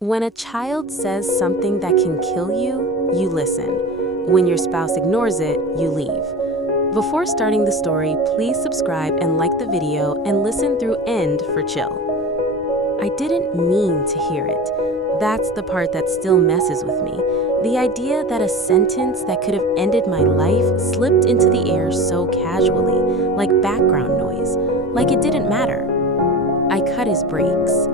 When a child says something that can kill you, you listen. When your spouse ignores it, you leave. Before starting the story, please subscribe and like the video and listen through end for chill. I didn't mean to hear it. That's the part that still messes with me. The idea that a sentence that could have ended my life slipped into the air so casually, like background noise, like it didn't matter. I cut his brakes.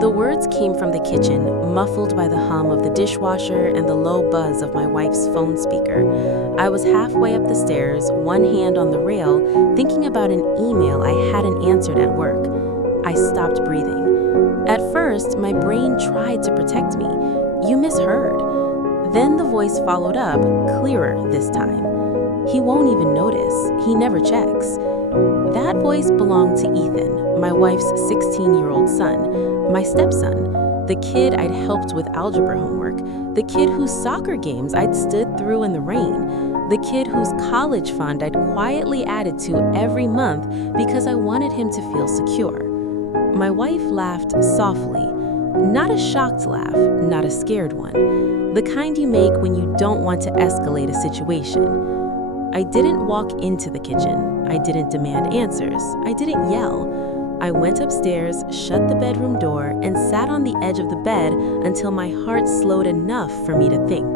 The words came from the kitchen, muffled by the hum of the dishwasher and the low buzz of my wife's phone speaker. I was halfway up the stairs, one hand on the rail, thinking about an email I hadn't answered at work. I stopped breathing. At first, my brain tried to protect me. You misheard. Then the voice followed up, clearer this time. He won't even notice. He never checks. That voice belonged to Ethan, my wife's 16-year-old son, my stepson, the kid I'd helped with algebra homework, the kid whose soccer games I'd stood through in the rain, the kid whose college fund I'd quietly added to every month because I wanted him to feel secure. My wife laughed softly, not a shocked laugh, not a scared one, the kind you make when you don't want to escalate a situation. I didn't walk into the kitchen. I didn't demand answers. I didn't yell. I went upstairs, shut the bedroom door, and sat on the edge of the bed until my heart slowed enough for me to think.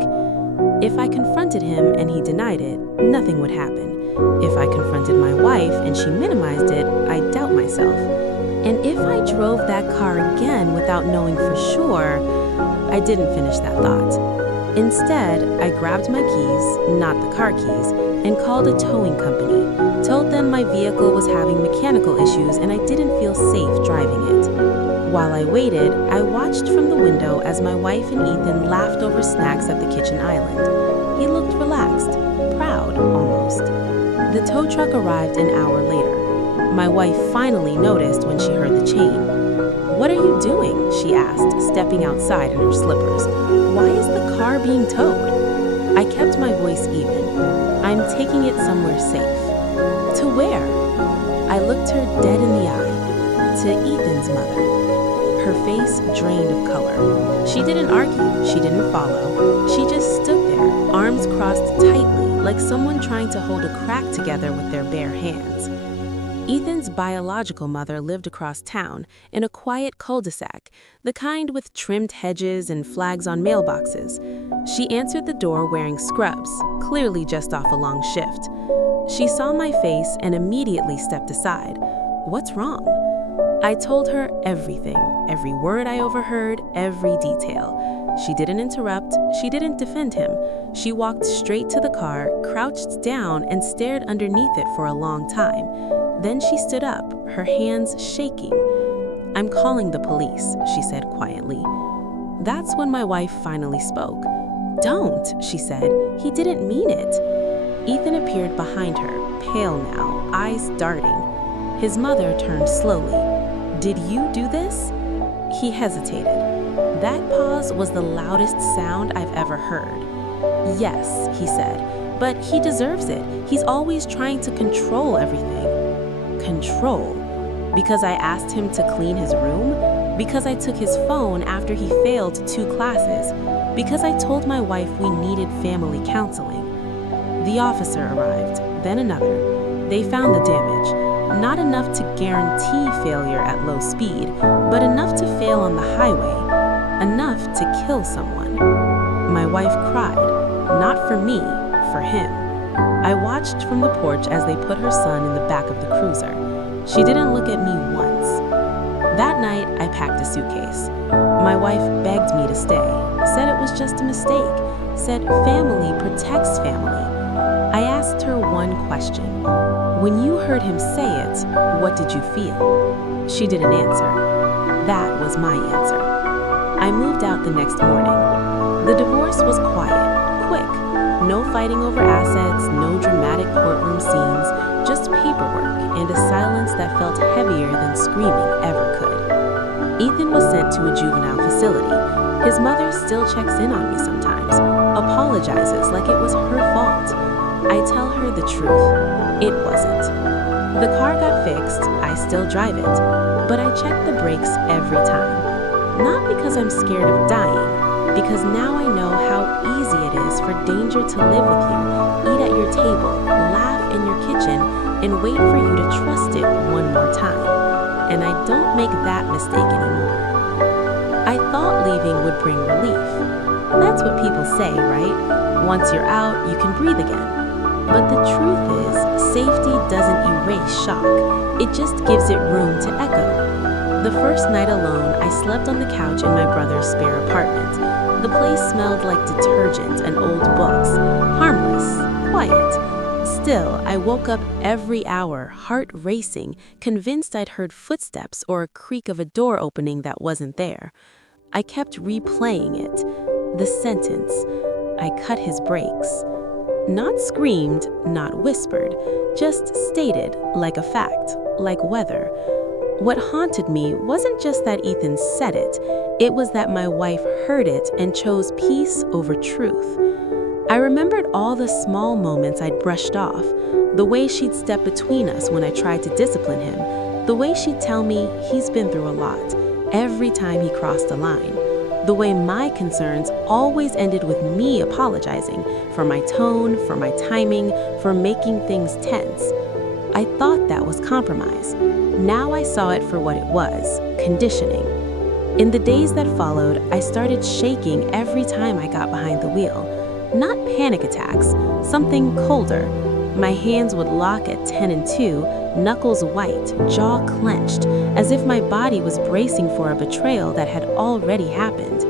If I confronted him and he denied it, nothing would happen. If I confronted my wife and she minimized it, I'd doubt myself. And if I drove that car again without knowing for sure, I didn't finish that thought. Instead, I grabbed my keys, not the car keys, and called a towing company, told them my vehicle was having mechanical issues and I didn't feel safe driving it. While I waited, I watched from the window as my wife and Ethan laughed over snacks at the kitchen island. He looked relaxed, proud almost. The tow truck arrived an hour later. My wife finally noticed when she heard the chain. "What are you doing?" she asked, stepping outside in her slippers. "Why is the car being towed?" I kept my voice even. "I'm taking it somewhere safe." "To where?" I looked her dead in the eye. "To Ethan's mother." Her face drained of color. She didn't argue, she didn't follow. She just stood there, arms crossed tightly, like someone trying to hold a crack together with their bare hands. Ethan's biological mother lived across town, in a quiet cul-de-sac, the kind with trimmed hedges and flags on mailboxes. She answered the door wearing scrubs, clearly just off a long shift. She saw my face and immediately stepped aside. "What's wrong?" I told her everything, every word I overheard, every detail. She didn't interrupt, she didn't defend him. She walked straight to the car, crouched down, and stared underneath it for a long time. Then she stood up, her hands shaking. "I'm calling the police," she said quietly. That's when my wife finally spoke. "Don't," she said. "He didn't mean it." Ethan appeared behind her, pale now, eyes darting. His mother turned slowly. "Did you do this?" He hesitated. That pause was the loudest sound I've ever heard. "Yes," he said, "but he deserves it. He's always trying to control everything." Control? Because I asked him to clean his room? Because I took his phone after he failed 2 classes? Because I told my wife we needed family counseling? The officer arrived, then another. They found the damage. Not enough to guarantee failure at low speed, but enough to fail on the highway. Enough to kill someone. My wife cried, not for me, for him. I watched from the porch as they put her son in the back of the cruiser. She didn't look at me once. That night, I packed a suitcase. My wife begged me to stay, said it was just a mistake, said family protects family. I asked her one question. "When you heard him say it, what did you feel?" She didn't answer. That was my answer. I moved out the next morning. The divorce was quiet, quick. No fighting over assets, no dramatic courtroom scenes, just paperwork and a silence that felt heavier than screaming ever could. Ethan was sent to a juvenile facility. His mother still checks in on me sometimes, apologizes like it was her fault. I tell her the truth. It wasn't. The car got fixed, I still drive it, but I check the brakes every time. Not because I'm scared of dying, because now I know how easy it is for danger to live with you, eat at your table, laugh in your kitchen, and wait for you to trust it one more time. And I don't make that mistake anymore. I thought leaving would bring relief. That's what people say, right? Once you're out, you can breathe again. But the truth is, safety doesn't erase shock. It just gives it room to echo. The first night alone, I slept on the couch in my brother's spare apartment. The place smelled like detergent and old books. Harmless, quiet. Still, I woke up every hour, heart racing, convinced I'd heard footsteps or a creak of a door opening that wasn't there. I kept replaying it. The sentence, I cut his brakes. Not screamed, not whispered, just stated like a fact, like weather. What haunted me wasn't just that Ethan said it was that my wife heard it and chose peace over truth. I remembered all the small moments I'd brushed off, the way she'd step between us when I tried to discipline him, the way she'd tell me he's been through a lot, every time he crossed a line, the way my concerns always ended with me apologizing for my tone, for my timing, for making things tense. I thought that was compromise. Now I saw it for what it was, conditioning. In the days that followed, I started shaking every time I got behind the wheel. Not panic attacks, something colder. My hands would lock at 10 and 2, knuckles white, jaw clenched, as if my body was bracing for a betrayal that had already happened.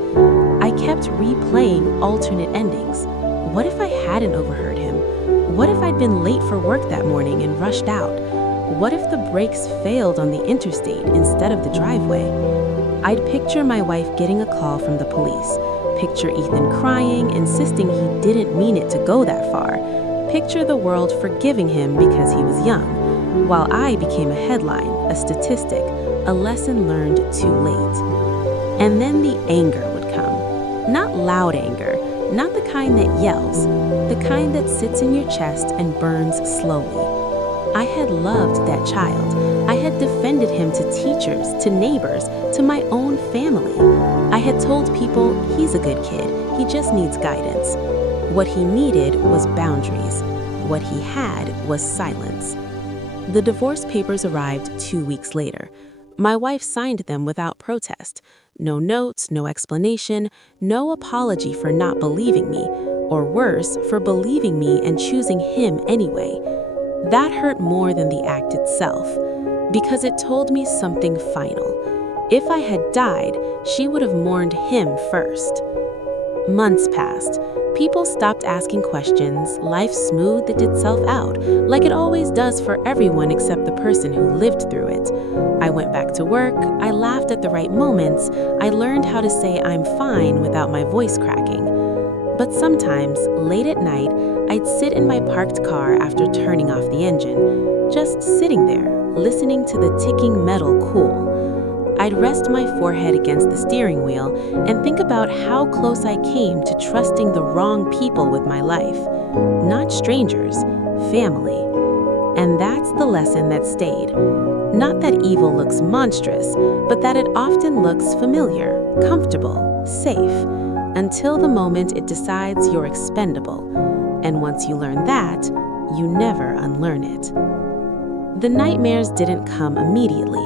I kept replaying alternate endings. What if I hadn't overheard him? What if I'd been late for work that morning and rushed out? What if the brakes failed on the interstate instead of the driveway? I'd picture my wife getting a call from the police, picture Ethan crying, insisting he didn't mean it to go that far, picture the world forgiving him because he was young, while I became a headline, a statistic, a lesson learned too late. And then the anger would come. Not loud anger, not the kind that yells, the kind that sits in your chest and burns slowly. I had loved that child. I had defended him to teachers, to neighbors, to my own family. I had told people he's a good kid, he just needs guidance. What he needed was boundaries. What he had was silence. The divorce papers arrived 2 weeks later. My wife signed them without protest. No notes, no explanation, no apology for not believing me, or worse, for believing me and choosing him anyway. That hurt more than the act itself, because it told me something final. If I had died, she would have mourned him first. Months passed. People stopped asking questions. Life smoothed itself out, like it always does for everyone except the person who lived through it. I went back to work. I laughed at the right moments. I learned how to say I'm fine without my voice cracking. But sometimes, late at night, I'd sit in my parked car after turning off the engine, just sitting there, listening to the ticking metal cool. I'd rest my forehead against the steering wheel and think about how close I came to trusting the wrong people with my life. Not strangers, family. And that's the lesson that stayed. Not that evil looks monstrous, but that it often looks familiar, comfortable, safe, until the moment it decides you're expendable. And once you learn that, you never unlearn it. The nightmares didn't come immediately.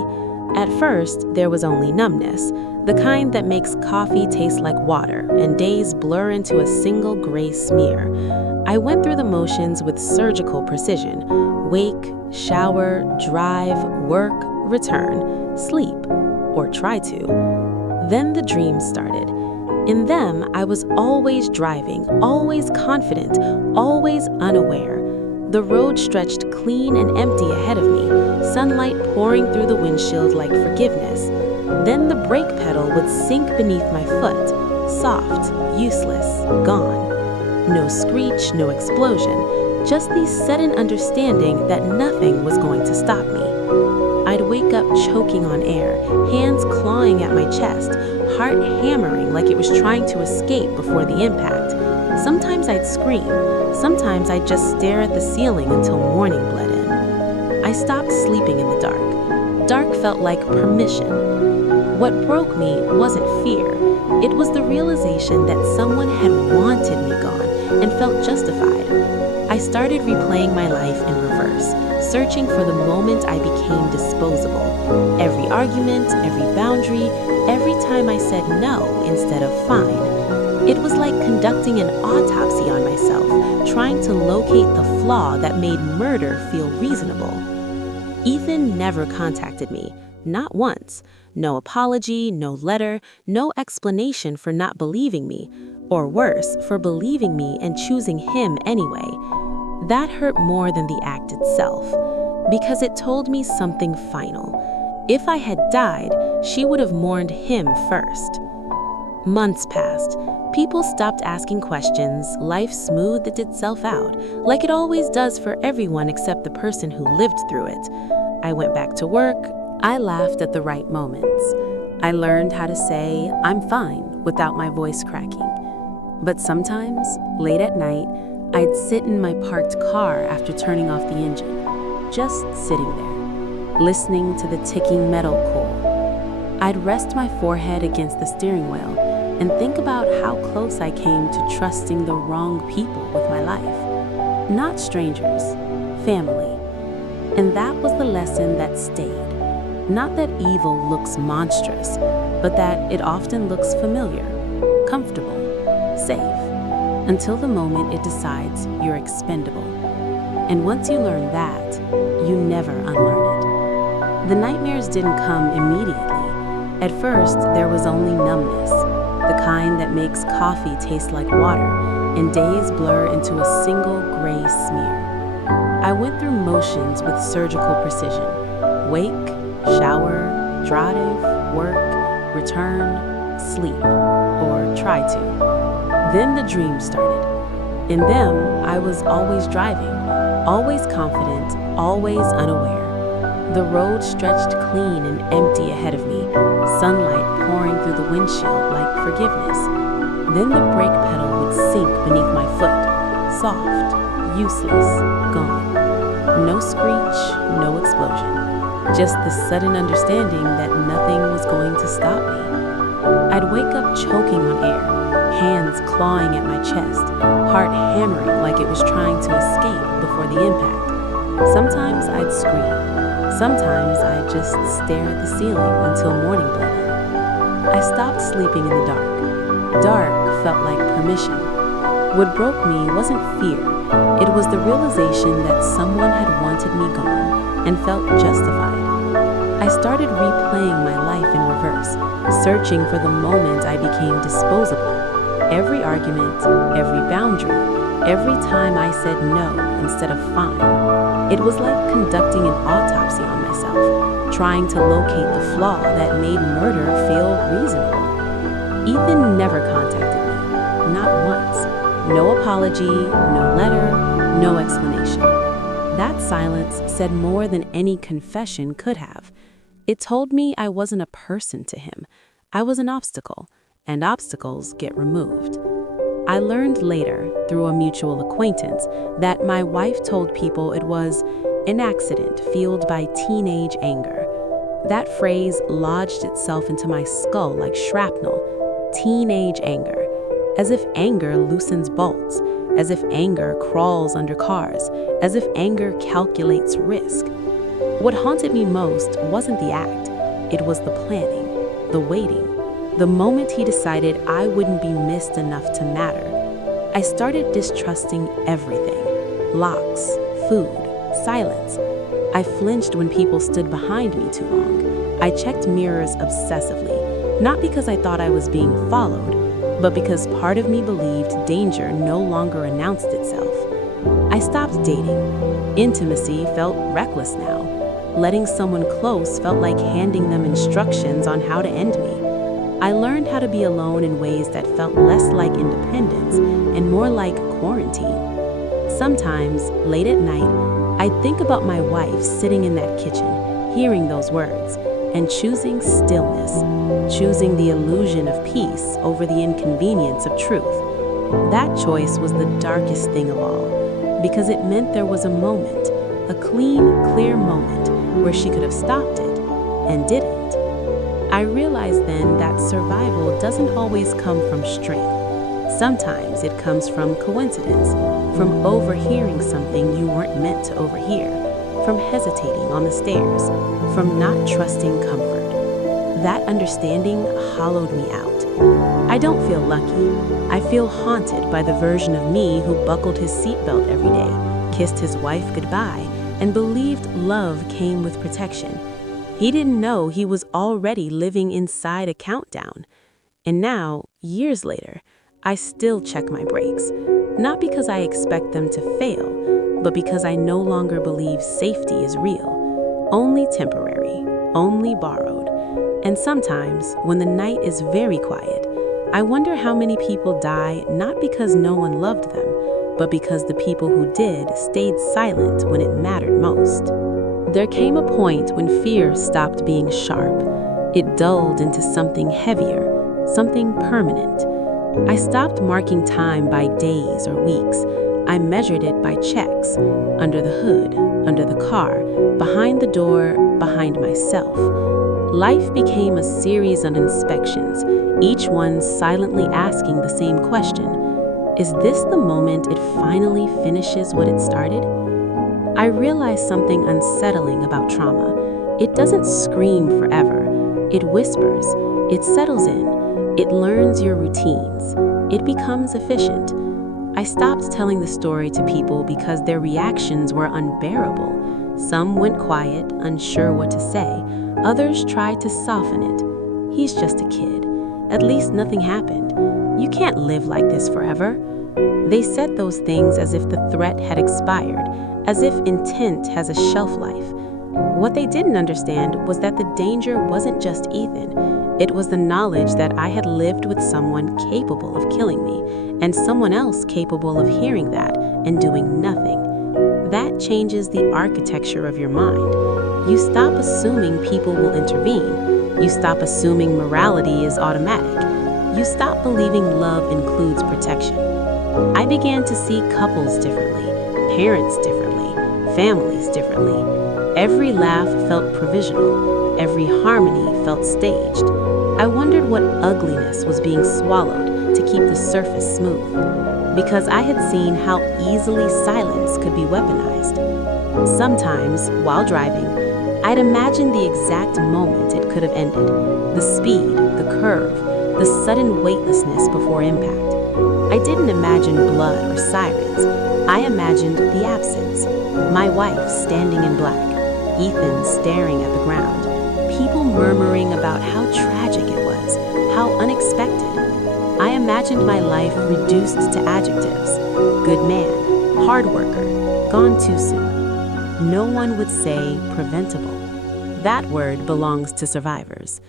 At first, there was only numbness, the kind that makes coffee taste like water and days blur into a single gray smear. I went through the motions with surgical precision. Wake, shower, drive, work, return, sleep, or try to. Then the dreams started. In them, I was always driving, always confident, always unaware. The road stretched clean and empty ahead of me, sunlight pouring through the windshield like forgiveness. Then the brake pedal would sink beneath my foot, soft, useless, gone. No screech, no explosion, just the sudden understanding that nothing was going to stop me. I'd wake up choking on air, hands clawing at my chest, heart hammering like it was trying to escape before the impact. Sometimes I'd scream, sometimes I'd just stare at the ceiling until morning bled in. I stopped sleeping in the dark. Dark felt like permission. What broke me wasn't fear. It was the realization that someone had wanted me gone and felt justified. I started replaying my life in reverse, searching for the moment I became disposable. Every argument, every boundary, every time I said no instead of fine. It was like conducting an autopsy on myself, trying to locate the flaw that made murder feel reasonable. Ethan never contacted me, not once. No apology, no letter, no explanation for not believing me, or worse, for believing me and choosing him anyway. That hurt more than the act itself, because it told me something final. If I had died, she would have mourned him first. Months passed. People stopped asking questions. Life smoothed itself out, like it always does for everyone except the person who lived through it. I went back to work. I laughed at the right moments. I learned how to say, "I'm fine," without my voice cracking. But sometimes, late at night, I'd sit in my parked car after turning off the engine, just sitting there, listening to the ticking metal cool. I'd rest my forehead against the steering wheel and think about how close I came to trusting the wrong people with my life. Not strangers, family. And that was the lesson that stayed. Not that evil looks monstrous, but that it often looks familiar, comfortable, safe, until the moment it decides you're expendable. And once you learn that, you never unlearn it. The nightmares didn't come immediately. At first, there was only numbness, the kind that makes coffee taste like water and days blur into a single gray smear. I went through motions with surgical precision. Wake, shower, drive, work, return, sleep, or try to. Then the dreams started. In them, I was always driving, always confident, always unaware. The road stretched clean and empty ahead of me, sunlight pouring through the windshield like forgiveness. Then the brake pedal would sink beneath my foot, soft, useless, gone. No screech, no explosion. Just the sudden understanding that nothing was going to stop me. I'd wake up choking on air, hands clawing at my chest, heart hammering like it was trying to escape before the impact. Sometimes I'd scream. Sometimes I'd just stare at the ceiling until morning bled in. I stopped sleeping in the dark. Dark felt like permission. What broke me wasn't fear. It was the realization that someone had wanted me gone and felt justified. I started replaying my life in reverse, searching for the moment I became disposable. Every argument, every boundary, every time I said no instead of fine. It was like conducting an autopsy on myself, trying to locate the flaw that made murder feel reasonable. Ethan never contacted me, not once. No apology, no letter, no explanation. That silence said more than any confession could have. It told me I wasn't a person to him. I was an obstacle, and obstacles get removed. I learned later, through a mutual acquaintance, that my wife told people it was an accident fueled by teenage anger. That phrase lodged itself into my skull like shrapnel. Teenage anger. As if anger loosens bolts, as if anger crawls under cars, as if anger calculates risk. What haunted me most wasn't the act, it was the planning, the waiting, the moment he decided I wouldn't be missed enough to matter. I started distrusting everything, locks, food, silence. I flinched when people stood behind me too long. I checked mirrors obsessively, not because I thought I was being followed, but because part of me believed danger no longer announced itself. I stopped dating. Intimacy felt reckless now. Letting someone close felt like handing them instructions on how to end me. I learned how to be alone in ways that felt less like independence and more like quarantine. Sometimes, late at night, I'd think about my wife sitting in that kitchen, hearing those words, and choosing stillness, choosing the illusion of peace over the inconvenience of truth. That choice was the darkest thing of all, because it meant there was a moment, a clean, clear moment, where she could have stopped it, and didn't. I realized then that survival doesn't always come from strength. Sometimes it comes from coincidence, from overhearing something you weren't meant to overhear, from hesitating on the stairs, from not trusting comfort. That understanding hollowed me out. I don't feel lucky. I feel haunted by the version of me who buckled his seatbelt every day, kissed his wife goodbye, and believed love came with protection. He didn't know he was already living inside a countdown. And now, years later, I still check my brakes, not because I expect them to fail, but because I no longer believe safety is real, only temporary, only borrowed. And sometimes, when the night is very quiet, I wonder how many people die not because no one loved them, but because the people who did stayed silent when it mattered most. There came a point when fear stopped being sharp. It dulled into something heavier, something permanent. I stopped marking time by days or weeks. I measured it by checks, under the hood, under the car, behind the door, behind myself. Life became a series of inspections, each one silently asking the same question. Is this the moment it finally finishes what it started? I realized something unsettling about trauma. It doesn't scream forever. It whispers. It settles in. It learns your routines. It becomes efficient. I stopped telling the story to people because their reactions were unbearable. Some went quiet, unsure what to say. Others tried to soften it. He's just a kid. At least nothing happened. You can't live like this forever. They said those things as if the threat had expired, as if intent has a shelf life. What they didn't understand was that the danger wasn't just Ethan. It was the knowledge that I had lived with someone capable of killing me, and someone else capable of hearing that and doing nothing. That changes the architecture of your mind. You stop assuming people will intervene. You stop assuming morality is automatic. You stop believing love includes protection. I began to see couples differently, parents differently, families differently. Every laugh felt provisional. Every harmony felt staged. I wondered what ugliness was being swallowed to keep the surface smooth, because I had seen how easily silence could be weaponized. Sometimes, while driving, I'd imagine the exact moment it could have ended, the speed, the curve, the sudden weightlessness before impact. I didn't imagine blood or sirens. I imagined the absence. My wife standing in black, Ethan staring at the ground, people murmuring about how tragic it was, how unexpected. I imagined my life reduced to adjectives: good man, hard worker, gone too soon. No one would say preventable. That word belongs to survivors.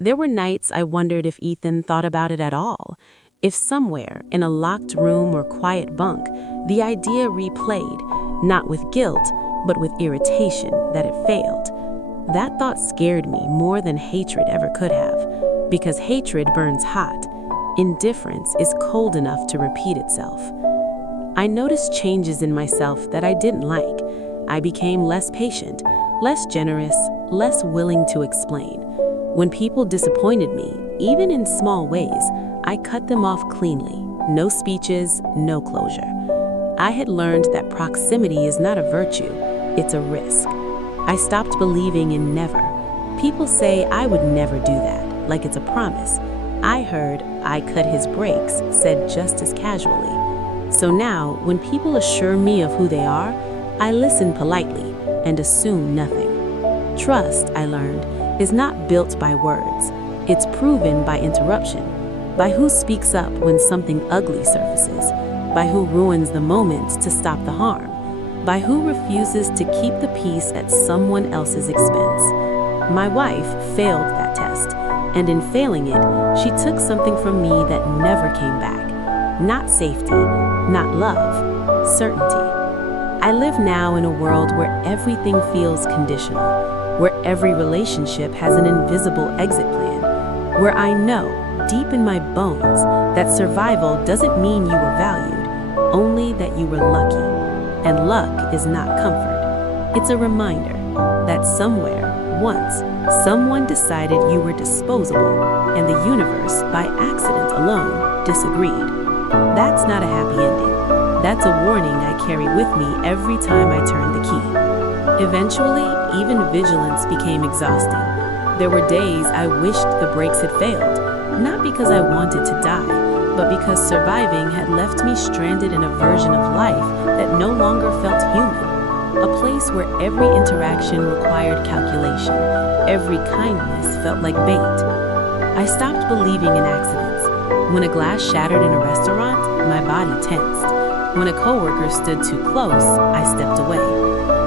There were nights I wondered if Ethan thought about it at all, if somewhere in a locked room or quiet bunk, the idea replayed, not with guilt, but with irritation that it failed. That thought scared me more than hatred ever could have, because hatred burns hot. Indifference is cold enough to repeat itself. I noticed changes in myself that I didn't like. I became less patient, less generous, less willing to explain. When people disappointed me, even in small ways, I cut them off cleanly. No speeches, no closure. I had learned that proximity is not a virtue, it's a risk. I stopped believing in never. People say I would never do that, like it's a promise. I heard I cut his brakes said just as casually. So now, when people assure me of who they are, I listen politely and assume nothing. Trust, I learned, is not built by words. It's proven by interruption, by who speaks up when something ugly surfaces, by who ruins the moment to stop the harm, by who refuses to keep the peace at someone else's expense. My wife failed that test, and in failing it, she took something from me that never came back. Not safety, not love, certainty. I live now in a world where everything feels conditional, where every relationship has an invisible exit plan, where I know, deep in my bones, that survival doesn't mean you were valued, only that you were lucky. And luck is not comfort. It's a reminder that somewhere, Once, someone decided you were disposable, and the universe, by accident alone, disagreed. That's not a happy ending. That's a warning I carry with me every time I turn the key. Eventually, even vigilance became exhausting. There were days I wished the brakes had failed, not because I wanted to die, but because surviving had left me stranded in a version of life that no longer felt human. A place where every interaction required calculation, every kindness felt like bait. I stopped believing in accidents. When a glass shattered in a restaurant, my body tensed. When a coworker stood too close, I stepped away.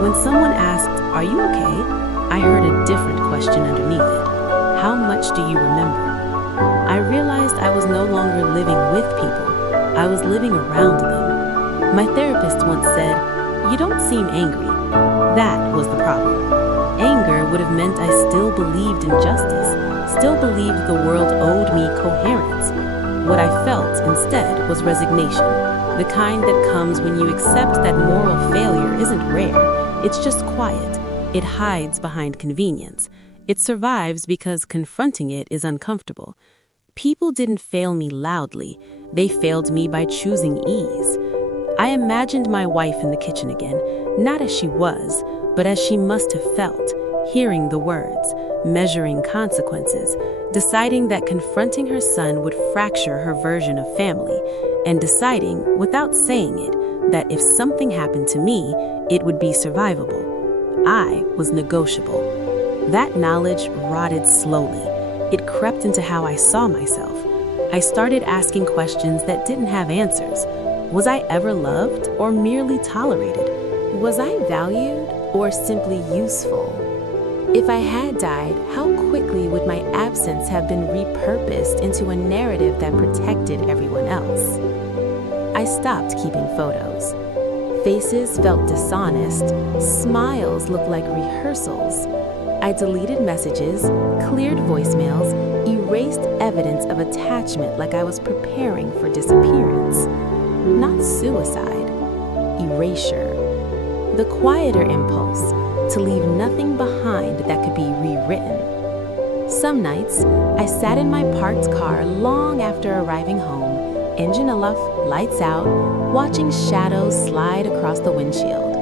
When someone asked, "Are you okay?" I heard a different question underneath it. How much do you remember? I realized I was no longer living with people. I was living around them. My therapist once said, "You don't seem angry." That was the problem. Anger would have meant I still believed in justice, still believed the world owed me coherence. What I felt instead was resignation, the kind that comes when you accept that moral failure isn't rare, it's just quiet. It hides behind convenience. It survives because confronting it is uncomfortable. People didn't fail me loudly, they failed me by choosing ease. I imagined my wife in the kitchen again, not as she was, but as she must have felt, hearing the words, measuring consequences, deciding that confronting her son would fracture her version of family, and deciding, without saying it, that if something happened to me, it would be survivable. I was negotiable. That knowledge rotted slowly. It crept into how I saw myself. I started asking questions that didn't have answers. Was I ever loved or merely tolerated? Was I valued or simply useful? If I had died, how quickly would my absence have been repurposed into a narrative that protected everyone else? I stopped keeping photos. Faces felt dishonest, smiles looked like rehearsals. I deleted messages, cleared voicemails, erased evidence of attachment like I was preparing for disappearance. Not suicide, erasure. The quieter impulse, to leave nothing behind that could be rewritten. Some nights, I sat in my parked car long after arriving home, engine off, lights out, watching shadows slide across the windshield.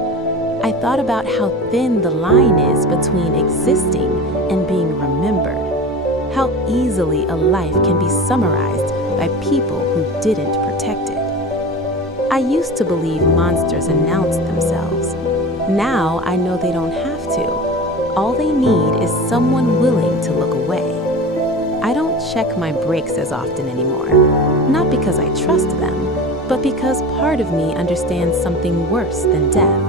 I thought about how thin the line is between existing and being remembered, how easily a life can be summarized by people who didn't protect it. I used to believe monsters announced themselves. Now I know they don't have to. All they need is someone willing to look away. I don't check my brakes as often anymore, not because I trust them, but because part of me understands something worse than death.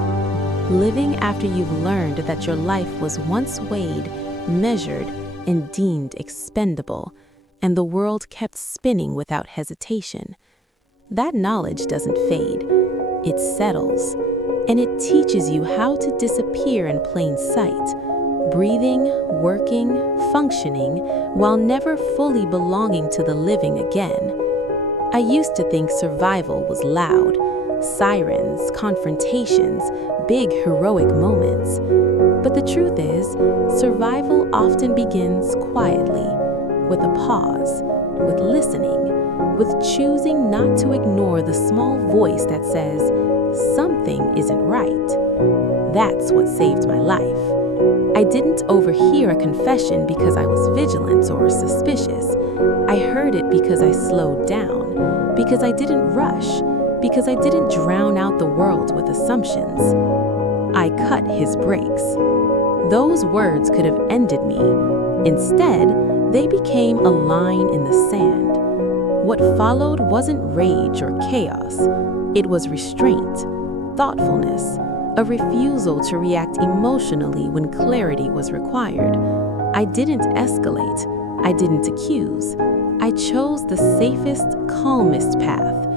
Living after you've learned that your life was once weighed, measured, and deemed expendable, and the world kept spinning without hesitation. That knowledge doesn't fade, it settles, and it teaches you how to disappear in plain sight, breathing, working, functioning, while never fully belonging to the living again. I used to think survival was loud, sirens, confrontations, big heroic moments. But the truth is, survival often begins quietly, with a pause, with listening, with choosing not to ignore the small voice that says, something isn't right. That's what saved my life. I didn't overhear a confession because I was vigilant or suspicious. I heard it because I slowed down, because I didn't rush, because I didn't drown out the world with assumptions. I cut his brakes. Those words could have ended me. Instead, they became a line in the sand. What followed wasn't rage or chaos. It was restraint, thoughtfulness, a refusal to react emotionally when clarity was required. I didn't escalate. I didn't accuse. I chose the safest, calmest path,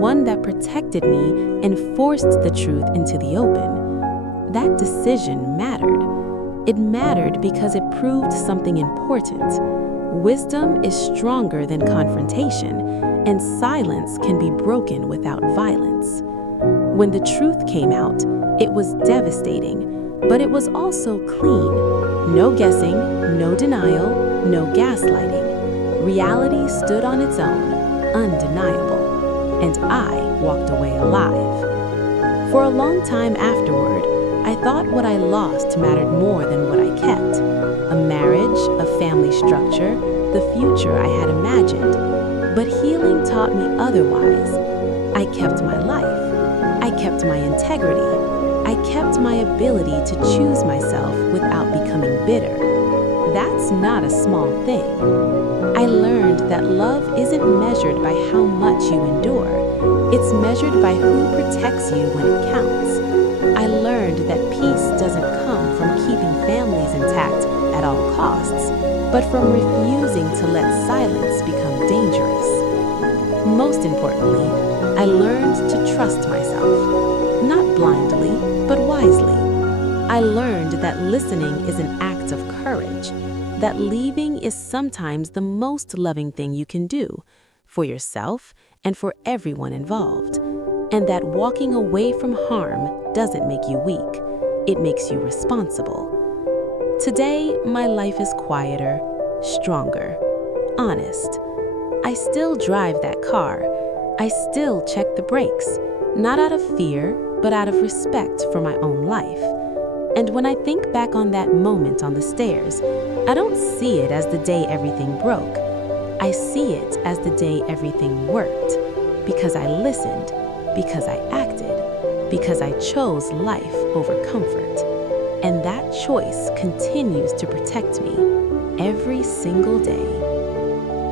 one that protected me and forced the truth into the open. That decision mattered. It mattered because it proved something important. Wisdom is stronger than confrontation, and silence can be broken without violence. When the truth came out, it was devastating, But it was also clean. No guessing, no denial, no gaslighting. Reality stood on its own, undeniable, and I walked away alive. For a long time afterward, I thought what I lost mattered more than what I kept. A marriage, a family structure, the future I had imagined. But healing taught me otherwise. I kept my life. I kept my integrity. I kept my ability to choose myself without becoming bitter. That's not a small thing. I learned that love isn't measured by how much you endure. It's measured by who protects you when it counts. I learned that peace doesn't come from keeping families intact at all costs, but from refusing to let silence become dangerous. Most importantly, I learned to trust myself, not blindly, but wisely. I learned that listening is an act of courage, that leaving is sometimes the most loving thing you can do, for yourself and for everyone involved, and that walking away from harm doesn't make you weak, it makes you responsible. Today, my life is quieter, stronger, honest. I still drive that car. I still check the brakes, not out of fear, but out of respect for my own life. And when I think back on that moment on the stairs, I don't see it as the day everything broke. I see it as the day everything worked, because I listened, because I acted, because I chose life over comfort. And that choice continues to protect me every single day.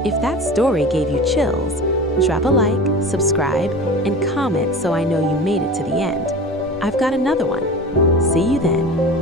If that story gave you chills, drop a like, subscribe, and comment so I know you made it to the end. I've got another one. See you then.